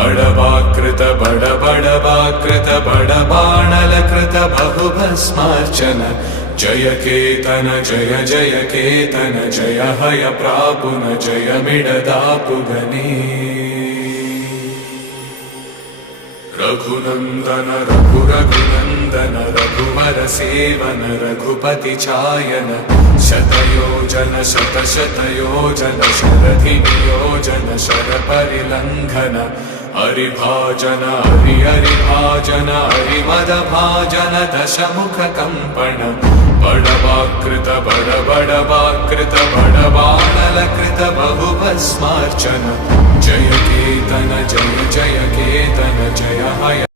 बडवाकृत बडबडवाकृत बडबाणलकृत बहुभस्मार्चन जय केतन जय जय केतन जय हय प्रापुन जय मिडदापुगने रघुनंदन रघुरघुनंदन रघुवर सेवन रघुपति चायन शतयोजन शतशतयोजन शरधि नियोजन शरपरिलंघन हरिभाजन हरिभाजन हरिमदभाजन दशमुख कंपन बडवाकृत बडबडवाकृत बडबाणलकृत बहुभस्मार्चन जय केतन जय जय केतन जय हय